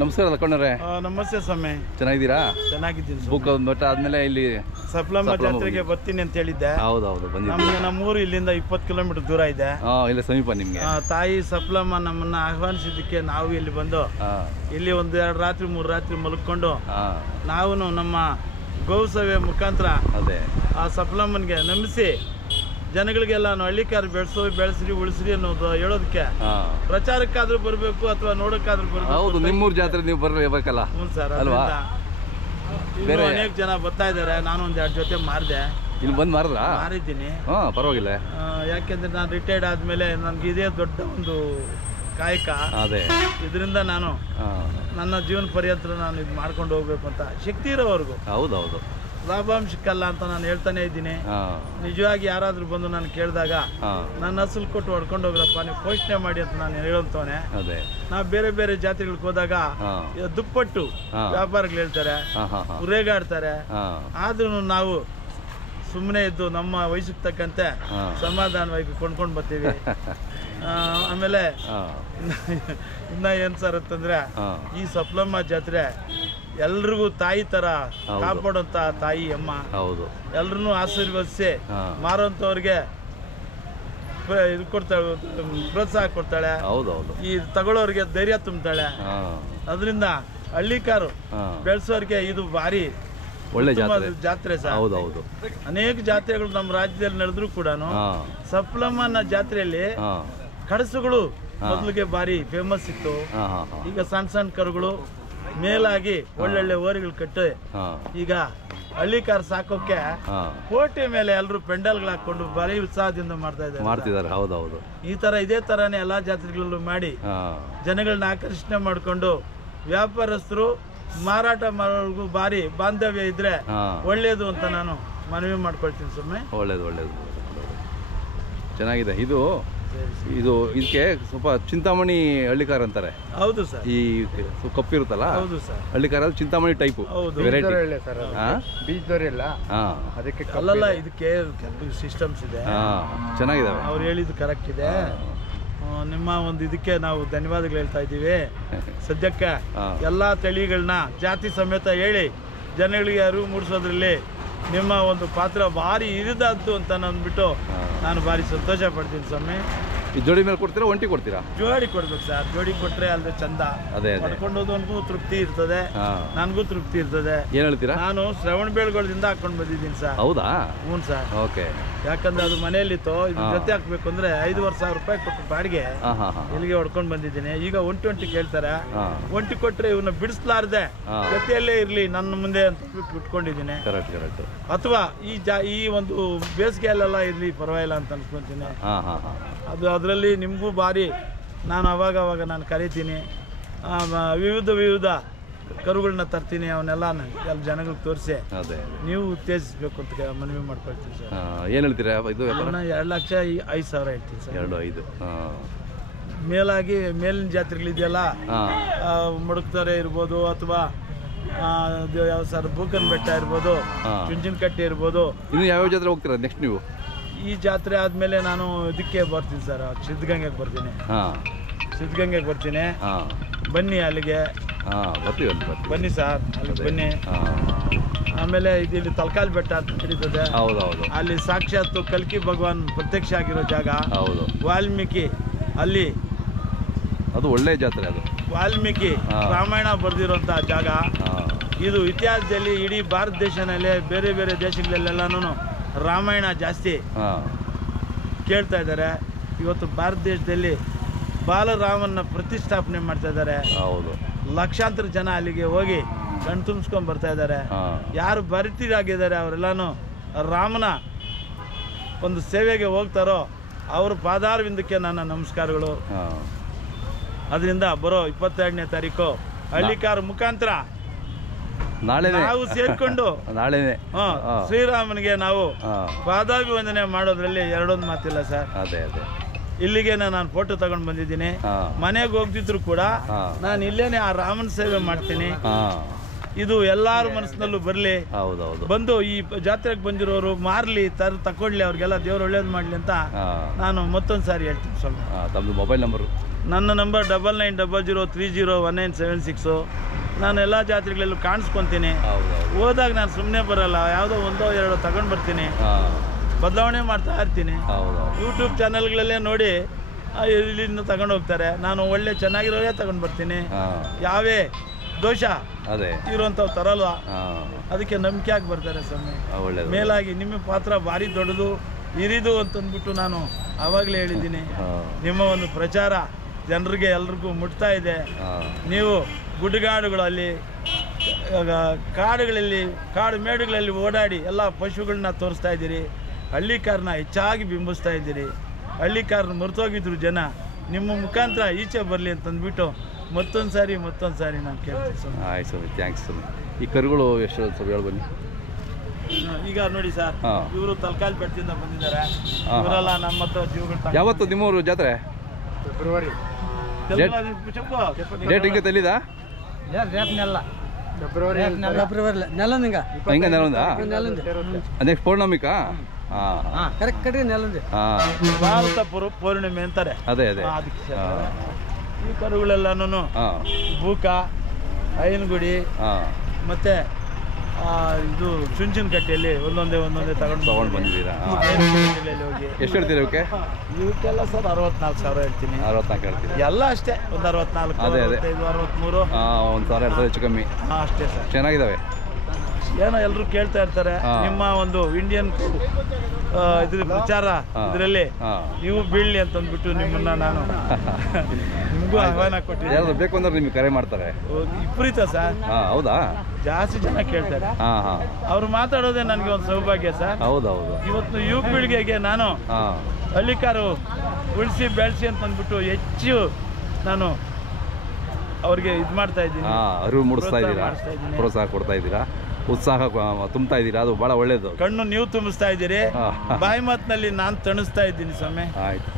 ನಮಸ್ಕಾರ ಲಕ್ಕಣ್ಣರೇ. ನಮಸ್ತೆ ಸ್ವಾಮಿ. ಚೆನ್ನಾಗಿದ್ದೀರಾ? ಚೆನ್ನಾಗಿದ್ದೀನಿ. ಬುಕ್ ಬೆಟ್ಟ ಆದ್ಮೇಲೆ ಇಲ್ಲಿ ಸಪ್ಲಮ್ಮ ಜಾತ್ರೆಗೆ ಬರ್ತೀನಿ ಅಂತ ಹೇಳಿದ್ದೆ. ಹೌದೌದು, ನಮ್ಮೂರು ಇಲ್ಲಿಂದ 20 ಕಿಲೋಮೀಟರ್ ದೂರ ಇದೆ. ಇಲ್ಲ ಸಮೀಪ ನಿಮ್ಗೆ. ತಾಯಿ ಸಪ್ಲಮ್ಮ ನಮ್ಮನ್ನ ಆಹ್ವಾನಿಸಿದ್ದಕ್ಕೆ ನಾವು ಇಲ್ಲಿ ಬಂದು ಇಲ್ಲಿ 1-2 ರಾತ್ರಿ 3 ರಾತ್ರಿ ಮಲ್ಕೊಂಡು ನಾವು ನಮ್ಮ ಗೋಸೇವೆ ಮುಖಾಂತರ ಅದೇ ಆ ಸಪ್ಲಮ್ಮನಿಗೆ ನಂಬಿಸಿ ಜನಗಳಿಗೆಲ್ಲ ಹಳ್ಳಿಕಾರ ಬೆಳೆಸ್ರಿ ಉಳಿಸ್ರಿ ಅನ್ನೋದು ಹೇಳೋದಕ್ಕೆ ಪ್ರಚಾರಕ್ಕಾದ್ರೂ ಬರಬೇಕು ಅಥವಾ ನೋಡಕ್ಕಾದ್ರೂ ಬರಬೇಕು. ಹೌದು, ನಿಮ್ಮೂರ್ ಜಾತ್ರೆ ನೀವು ಬರ್ಬೇಕಲ್ಲ. ಹ್ಞೂ ಸರ್, ಅಲ್ವಾ? ಅನೇಕ ಜನ ಬರ್ತಾ ಇದ್ದಾರೆ. ನಾನು 1-2 ಜೊತೆ ಮಾರಿದೆ. ಇಲ್ಲಿ ಬಂದು ಮಾರಿದ್ದೀನಿ. ಪರವಾಗಿಲ್ಲ. ಯಾಕೆಂದ್ರೆ ನಾನು ರಿಟೈರ್ಡ್ ಆದ್ಮೇಲೆ ನನ್ಗೆ ಇದೇ ದೊಡ್ಡ ಒಂದು ಕಾಯಕ. ಅದೇ ಇದರಿಂದ ನಾನು ನನ್ನ ಜೀವನ ಪರ್ಯಂತ ನಾನು ಇದು ಮಾಡ್ಕೊಂಡು ಹೋಗ್ಬೇಕು ಅಂತ ಶಕ್ತಿ ಇರೋವರೆಗೂ. ಹೌದೌದು, ಲಾಭಾಂಶಕ್ಕಲ್ಲ ಅಂತ ನಾನು ಹೇಳ್ತಾನೆ ಇದ್ದೀನಿ. ನಿಜವಾಗಿ ಯಾರಾದ್ರೂ ಬಂದು ನಾನು ಕೇಳಿದಾಗ ನನ್ನ ಹಸಲು ಕೊಟ್ಟು ಹೊಡ್ಕೊಂಡು ಹೋಗ್ರಪ್ಪ, ನೀವು ಪೋಷಣೆ ಮಾಡಿ ಅಂತ ನಾನು ಹೇಳಂತವನೆ. ನಾವು ಬೇರೆ ಬೇರೆ ಜಾತಿಗಳಿಗೆ ಹೋದಾಗ ದುಪ್ಪಟ್ಟು ವ್ಯಾಪಾರಗಳು ಹೇಳ್ತಾರೆ, ಉರೇಗಾಡ್ತಾರೆ. ಆದ್ರೂ ನಾವು ಸುಮ್ಮನೆ ಇದ್ದು ನಮ್ಮ ವಯಸ್ಸಿಗೆ ತಕ್ಕಂತೆ ಸಮಾಧಾನವಾಗಿ ಕೊಂಡ್ಕೊಂಡು ಬರ್ತೀವಿ. ಆಮೇಲೆ ಇನ್ನ ಏನ್ ಸರ್ ಅಂತಂದ್ರೆ, ಈ ಸಪ್ಲಮ್ಮ ಜಾತ್ರೆ ಎಲ್ರಿಗೂ ತಾಯಿ ತರ ಕಾಪಾಡೋಂತ ತಾಯಿ ಅಮ್ಮ. ಎಲ್ರನ್ನೂ ಆಶೀರ್ವದಿಸಿ ಮಾರೋಂಥವ್ರಿಗೆ ಇದು ಕೊಡ್ತಾಳೆ, ಪ್ರೋತ್ಸಾಹ ಕೊಡ್ತಾಳೆ. ಈ ತಗೊಳ್ಳೋರಿಗೆ ಧೈರ್ಯ ತುಂಬ್ತಾಳೆ. ಅದರಿಂದ ಹಳ್ಳಿಕಾರು ಬೆಳೆಸೋರಿಗೆ ಇದು ಭಾರಿ ಒಳ್ಳೆ ಜಾತ್ರೆ ಸರ್. ಅನೇಕ ಜಾತ್ರೆಗಳು ನಮ್ಮ ರಾಜ್ಯದಲ್ಲಿ ನಡೆದ್ರು ಕೂಡ ಸಪ್ಲಮ್ಮನ ಜಾತ್ರೆಯಲ್ಲಿ ಕಡಸುಗಳು ಮೊದಲಿಗೆ ಭಾರಿ ಫೇಮಸ್ ಇತ್ತು. ಈಗ ಸಣ್ಣ ಸಣ್ಣ ಕರುಗಳು ಮೇಲಾಗಿ ಒಳ್ಳೊಳ್ಳೆ ಓರಿಗಳು ಕಟ್ಟಿ ಈಗ ಹಳ್ಳಿಕಾರ ಸಾಕೋಕೆ ಕೋಟೆ ಮೇಲೆ ಎಲ್ಲರೂ ಪೆಂಡಲ್ಗಳು ಹಾಕೊಂಡು ಭಾರಿ ಉತ್ಸಾಹದಿಂದ ಮಾಡ್ತಿದ್ದಾರೆ. ಈ ತರ ಇದೇ ತರಾನೇ ಎಲ್ಲಾ ಜಾತ್ರೆಗಳಲ್ಲೂ ಮಾಡಿ ಜನಗಳನ್ನ ಆಕರ್ಷಣೆ ಮಾಡ್ಕೊಂಡು ವ್ಯಾಪಾರಸ್ಥರು ಮಾರಾಟ ಮಾಡೋರ್ಗೂ ಭಾರಿ ಬಾಂಧವ್ಯ ಇದ್ರೆ ಒಳ್ಳೇದು ಅಂತ ನಾನು ಮನವಿ ಮಾಡ್ಕೊಳ್ತೀನಿ. ಸುಮ್ಮನೆ ಒಳ್ಳೇದು ಚೆನ್ನಾಗಿದೆ. ಇದಕ್ಕೆ ಸ್ವಲ್ಪ ಚಿಂತಾಮಣಿ ಹಳ್ಳಿಕಾರ ಅಂತಾರೆ. ಹೌದು ಸರ್. ಈ ಕಪ್ಪಿರುತ್ತಲ್ಲ, ಹೌದು sir, Hallikar Chintamani type variety. ಅದಕ್ಕೆ ಕಲ್ಲಲ್ಲ, ಇದಕ್ಕೆ ಸಿಸ್ಟಮ್ಸ್ ಇದೆ, ಚೆನ್ನಾಗಿದಾವೆ. ಅವ್ರು ಹೇಳಿದ್ದು ಕರೆಕ್ಟ್ ಇದೆ. ನಿಮ್ಮ ಒಂದು ಇದಕ್ಕೆ ನಾವು ಧನ್ಯವಾದಗಳು ಹೇಳ್ತಾ ಇದ್ದೀವಿ. ಸದ್ಯಕ್ಕೆ ಎಲ್ಲಾ ತಳಿಗಳನ್ನ ಜಾತಿ ಸಮೇತ ಹೇಳಿ ಜನಗಳಿಗೆ ಅರಿವು ಮೂಡಿಸೋದ್ರಲ್ಲಿ ನಿಮ್ಮ ಒಂದು ಪಾತ್ರ ಭಾರಿ ಇರಿದಾದ್ದು ಅಂತ ಅಂದ್ಬಿಟ್ಟು ನಾನು ಭಾರಿ ಸಂತೋಷ ಪಡ್ತೀನಿ ಸ್ವಾಮಿ. ಈ ಜೋಡಿ ಮೇಲೆ ಕೊಡ್ತೀರಾ, ಒಂಟಿ ಕೊಡ್ತೀರಾ? ಜೋಡಿ ಕೊಡ್ಬೇಕು ಸರ್. ಜೋಡಿ ಕೊಟ್ರೆ ಅಲ್ಲದೆ ಚಂದ, ಹೊಡ್ಕೊಂಡೋದವನಿಗೂ ತೃಪ್ತಿ ಇರ್ತದೆ, ನನಗೂ ತೃಪ್ತಿ ಇರ್ತದೆ. ಏನ್ ಹೇಳ್ತೀರಾ? ನಾನು ಶ್ರವಣಬೆಳಗೊಳದಿಂದ ಹಾಕೊಂಡು ಬಂದಿದ್ದೀನಿ ಸರ್. ಹೌದಾ? ಹ್ಞೂ ಸರ್. ಓಕೆ. ಯಾಕಂದ್ರೆ ಅದು ಮನೆಯಲ್ಲಿತ್ತು. ಇದು ಜೊತೆ ಹಾಕ್ಬೇಕು ಅಂದ್ರೆ 5,000 ರೂಪಾಯಿ ಕೊಟ್ಟು ಬಾಡಿಗೆ ಇಲ್ಲಿಗೆ ಹೊಡ್ಕೊಂಡು ಬಂದಿದ್ದೀನಿ. ಈಗ ಒಂಟಿ ಕೇಳ್ತಾರೆ. ಒಂಟಿ ಕೊಟ್ರೆ ಇವನ್ನ ಬಿಡಿಸ್ಲಾರ್ದೆ ಜೊತೆಯಲ್ಲೇ ಇರ್ಲಿ ನನ್ನ ಮುಂದೆ ಅಂತ ಬಿಟ್ಕೊಂಡಿದ್ದೀನಿ. ಅಥವಾ ಈ ಒಂದು ಬೇಸಿಗೆಯಲ್ಲೆಲ್ಲ ಇರ್ಲಿ ಪರವಾಗಿಲ್ಲ ಅಂತ ಅನ್ಸ್ಕೊಂತೀನಿ. ಅದರಲ್ಲಿ ನಿಮಗೂ ಭಾರಿ ನಾನು ಅವಾಗ ನಾನು ಕರಿತೀನಿ. ವಿವಿಧ ಕರುಗಳನ್ನ ತರ್ತೀನಿ. ಅವನ್ನೆಲ್ಲ ಎಲ್ಲ ಜನಗಳಿಗೆ ತೋರಿಸಿ ನೀವು ಉತ್ತೇಜಿಸ್ಬೇಕು ಅಂತ ಮನವಿ ಮಾಡ್ಕೊಳ್ತೀನಿ ಸರ್. ಏನು ಹೇಳ್ತೀರಾ? ಇದು 2,05,000 ಹೇಳ್ತೀನಿ ಸರ್. 2,05,000 ಮೇಲಾಗಿ ಮೇಲಿನ ಜಾತ್ರೆಗಳಿದೆಯಲ್ಲ, ಮುಡುಕ್ತಾರೆ ಇರ್ಬೋದು, ಅಥವಾ ಯಾವ ಸರ್ ಬೂಕನ್ ಬೆಟ್ಟ ಇರ್ಬೋದು, ಚುಂಚನಕಟ್ಟೆ ಇರ್ಬೋದು. ಇನ್ನು ಯಾವ ಜಾತ್ರೆ ಹೋಗ್ತೀರಾ ನೆಕ್ಸ್ಟ್ ನೀವು? ಈ ಜಾತ್ರೆ ಆದ್ಮೇಲೆ ನಾನು ಇದಕ್ಕೆ ಬರ್ತೀನಿ ಸರ್, ಸಿದ್ಧಗಂಗೆಗೆ ಬರ್ತೀನಿ. ಸಿದ್ಧಗಂಗೆಗೆ ಬರ್ತೀನಿ. ಬನ್ನಿ ಅಲ್ಲಿಗೆ. ಬನ್ನಿ ಸರ್, ಅಲ್ಲಿಗೆ ಬನ್ನಿ. ಆಮೇಲೆ ಇಲ್ಲಿ ತಲಕಾಲ್ ಬೆಟ್ಟ ಅಂತ ನಡೀತದೆ. ಅಲ್ಲಿ ಸಾಕ್ಷಾತ್ ಕಲ್ಕಿ ಭಗವಾನ್ ಪ್ರತ್ಯಕ್ಷ ಆಗಿರೋ ಜಾಗ. ವಾಲ್ಮೀಕಿ ಅಲ್ಲಿ, ಅದು ಒಳ್ಳೆ ಜಾತ್ರೆ. ಅದು ವಾಲ್ಮೀಕಿ ರಾಮಾಯಣ ಬರೆದಿರುವಂತಹ ಜಾಗ. ಇದು ಇತಿಹಾಸದಲ್ಲಿ ಇಡೀ ಭಾರತ ದೇಶನಲ್ಲೇ ಬೇರೆ ಬೇರೆ ದೇಶಗಳಲ್ಲೆಲ್ಲಾನು ರಾಮಾಯಣ ಜಾಸ್ತಿ ಕೇಳ್ತಾ ಇದ್ದಾರೆ. ಇವತ್ತು ಭಾರತ ದೇಶದಲ್ಲಿ ಬಾಲರಾಮನ್ನ ಪ್ರತಿಷ್ಠಾಪನೆ ಮಾಡ್ತಾ ಇದ್ದಾರೆ. ಲಕ್ಷಾಂತರ ಜನ ಅಲ್ಲಿಗೆ ಹೋಗಿ ಕಣ್ ತುಂಬಿಸ್ಕೊಂಡ್ ಬರ್ತಾ ಇದ್ದಾರೆ. ಯಾರು ಭರಿತರಾಗಿದ್ದಾರೆ ಅವರೆಲ್ಲಾನು ರಾಮನ ಒಂದು ಸೇವೆಗೆ ಹೋಗ್ತಾರೋ ಅವ್ರ ಪಾದಾರವಿಂದಕ್ಕೆ ನನ್ನ ನಮಸ್ಕಾರಗಳು. ಅದರಿಂದ ಬರೋ 22ನೇ ತಾರೀಕು ಹಳ್ಳಿಕಾರ ಮುಖಾಂತರ ನಾವು ಸೇರ್ಕೊಂಡು ಶ್ರೀರಾಮನಿಗೆ ನಾವು ಪಾದಾಭಿವಂದನೆ ಮಾಡೋದ್ರಲ್ಲಿ ಎರಡೊಂದು ಮಾತಿಲ್ಲ ಸರ್. ಇಲ್ಲಿಗೆ ನಾನು ಫೋಟೋ ತಗೊಂಡು ಬಂದಿದ್ದೀನಿ. ಮನೆಗೆ ಹೋಗ್ತಿದ್ರು ಕೂಡ ನಾನು ಇಲ್ಲೇನೆ ಆ ರಾಮನ ಸೇವೆ ಮಾಡ್ತೀನಿ. ಇದು ಎಲ್ಲಾರ ಮನಸ್ಸಿನಲ್ಲೂ ಬರ್ಲಿ. ಬಂದು ಈ ಜಾತ್ರೆಗೆ ಬಂದಿರೋರು ಮಾರ್ಲಿ, ತಕೊಳ್ಳಿ, ಅವ್ರಿಗೆಲ್ಲ ದೇವ್ರು ಒಳ್ಳೇದು ಮಾಡ್ಲಿ ಅಂತ ನಾನು ಮತ್ತೊಂದು ಸಾರಿ ಹೇಳ್ತೀನಿ. ಸ್ವಲ್ಪ ತಮ್ಮದು ಮೊಬೈಲ್ ನಂಬರ್ ನನ್ನ ನಂಬರ್ 9900301976. ನಾನು ಎಲ್ಲ ಜಾತ್ರೆಗಳಲ್ಲೂ ಕಾಣಿಸ್ಕೊತೀನಿ. ಹೋದಾಗ ನಾನು ಸುಮ್ಮನೆ ಬರಲ್ಲ, ಯಾವುದೋ ಒಂದೋ ಎರಡೋ ತಗೊಂಡು ಬರ್ತೀನಿ, ಬದಲಾವಣೆ ಮಾಡ್ತಾ ಇರ್ತೀನಿ. ಯೂಟ್ಯೂಬ್ ಚಾನಲ್ಗಳಲ್ಲೇ ನೋಡಿ ಇಲ್ಲಿಂದ ತಗೊಂಡು ಹೋಗ್ತಾರೆ. ನಾನು ಒಳ್ಳೆ ಚೆನ್ನಾಗಿರೋವೇ ತಗೊಂಡು ಬರ್ತೀನಿ, ಯಾವೇ ದೋಷ ಇರುವಂಥವು ತರಲ್ಲ. ಅದಕ್ಕೆ ನಂಬಿಕೆ ಆಗಿ ಬರ್ತಾರೆ ಸ್ವಾಮಿ. ಮೇಲಾಗಿ ನಿಮ್ಮ ಪಾತ್ರ ಭಾರಿ ದೊಡ್ಡದು ಹಿರಿದು ಅಂತಂದ್ಬಿಟ್ಟು ನಾನು ಆವಾಗಲೇ ಹೇಳಿದ್ದೀನಿ. ನಿಮ್ಮ ಒಂದು ಪ್ರಚಾರ ಜನರಿಗೆ ಎಲ್ರಿಗೂ ಮುಟ್ತಾ ಇದೆ. ನೀವು ಗುಡ್ಡಗಾಡುಗಳಲ್ಲಿ, ಕಾಡುಗಳಲ್ಲಿ, ಕಾಡು ಮೇಡುಗಳಲ್ಲಿ ಓಡಾಡಿ ಎಲ್ಲ ಪಶುಗಳನ್ನ ತೋರಿಸ್ತಾ ಇದ್ದೀರಿ. ಹಳ್ಳಿಕಾರನ್ನ ಹೆಚ್ಚಾಗಿ ಬಿಂಬಿಸ್ತಾ ಇದ್ದೀರಿ. ಹಳ್ಳಿಕಾರನ್ನ ಮರ್ತೋಗಿದ್ರು ಜನ, ನಿಮ್ಮ ಮುಖಾಂತರ ಈಚೆ ಬರಲಿ ಅಂತಂದ್ಬಿಟ್ಟು ಮತ್ತೊಂದು ಸಾರಿ ನಾನು ಕೇಳ್ತೀನಿ ಸ್ವಾಮಿ. ಆಯ್ತು ಸ್ವಾಮಿ, ಥ್ಯಾಂಕ್ಸ್ ಸ್ವಾಮಿ. ಈ ಕರುಗಳು ಎಷ್ಟು ಸ್ವಲ್ಪ ಹೇಳಿ ಬನ್ನಿ. ಈಗ ನೋಡಿ ಸರ್, ಇವರು ತಲಕಾಲ್ ಬೆಟ್ಟದಿಂದ ಬಂದಿದ್ದಾರೆ. ಇವರೆಲ್ಲ ನಮ್ಮ ಹತ್ರ ಜೀವಗಳು. ಯಾವತ್ತು ನಿಮ್ಮೂರು ಜಾತ್ರೆ? ಫೆಬ್ರವರಿ. ಡೇಟ್ ಹಿಂಗೆ ತೆಲಿದಾ? ಫೆಬ್ರವರಿ ಹಿಂಗೆ ನೆಲಂದ ನೆಕ್ಸ್ಟ್ ಪೌರ್ಣಮಿಕಾ? ಭಾರತ ಪೌರ್ಣಿಮೆ ಅಂತಾರೆ. ಅದೇ ಈ ಕರುಗಳೆಲ್ಲನೂ ಬೂಕ, ಐನಗುಡಿ ಮತ್ತೆ ಇದು ಚುಂಚನಕಟ್ಟೆಯಲ್ಲಿ ಒಂದೊಂದೇ ತಗೊಂಡು ಬಂದಿದ್ದೀರಾ? ಹೋಗಿ. ಎಷ್ಟು ಹೇಳ್ತೀರಾ ಇವಕ್ಕೆ? ಇವಕ್ಕೆಲ್ಲ ಸರ್ 64,000 ಹೇಳ್ತೀನಿ. 64 ಹೇಳ್ತೀನಿ. ಎಲ್ಲ ಅಷ್ಟೇ, ಒಂದು 64, 65, 63, 1,000 ಹೆಚ್ಚು ಕಮ್ಮಿ ಅಷ್ಟೇ ಸರ್. ಚೆನ್ನಾಗಿದ್ದಾವೆ. ಏನೋ ಎಲ್ಲರೂ ಕೇಳ್ತಾ ಇರ್ತಾರೆ, ನಿಮ್ಮ ಒಂದು ಇಂಡಿಯನ್ ಇದ್ರ ಪ್ರಚಾರ ಇದರಲ್ಲಿ ನೀವು ಬೀಳಲಿ ಅಂತಂದ್ಬಿಟ್ಟು ನಿಮ್ಮನ್ನ ನಾನು ನಿಮಗೂ ಆಹ್ವಾನ ಕೊಟ್ಟಿದ್ದೀನಿ. ಯಾರು ಬೇಕು ಅಂದ್ರೆ ನಿಮ್ಗೆ ಕರೆ ಮಾಡ್ತಾರೆ? ವಿಪರೀತ ಸರ್. ಹೌದಾ? ಜಾಸ್ತಿ ಜನ ಕೇಳ್ತಾರೆ. ಅವ್ರು ಮಾತಾಡೋದೇ ನನಗೆ ಒಂದು ಸೌಭಾಗ್ಯ ಸರ್. ಹೌದೌದು. ಇವತ್ತು ಯುವ ಪೀಳಿಗೆಗೆ ನಾನು ಹಳ್ಳಿಕಾರು ಉಳಿಸಿ ಬೆಳೆಸಿ ಅಂತಂದ್ಬಿಟ್ಟು ಹೆಚ್ಚು ನಾನು ಅವ್ರಿಗೆ ಇದು ಮಾಡ್ತಾ ಇದ್ದೀನಿ. ಅರಿವು ಮೂಡಿಸ್ತಾ ಇದ್ದೀರಾ, ಪ್ರೋತ್ಸಾಹ ಕೊಡ್ತಾ ಇದ್ದೀರಾ, ಉತ್ಸಾಹ ತುಂಬ್ತಾ ಇದ್ದೀರಾ. ಅದು ಬಹಳ ಒಳ್ಳೇದು. ಕಣ್ಣು ನೀವು ತುಂಬಿಸ್ತಾ ಇದ್ದೀರಿ, ಬಾಯಿ ಮಾತಿನಲ್ಲಿ ನಾನು ತಣಿಸ್ತಾ ಇದ್ದೀನಿ ಸ್ವಾಮಿ. ಆಯ್ತು.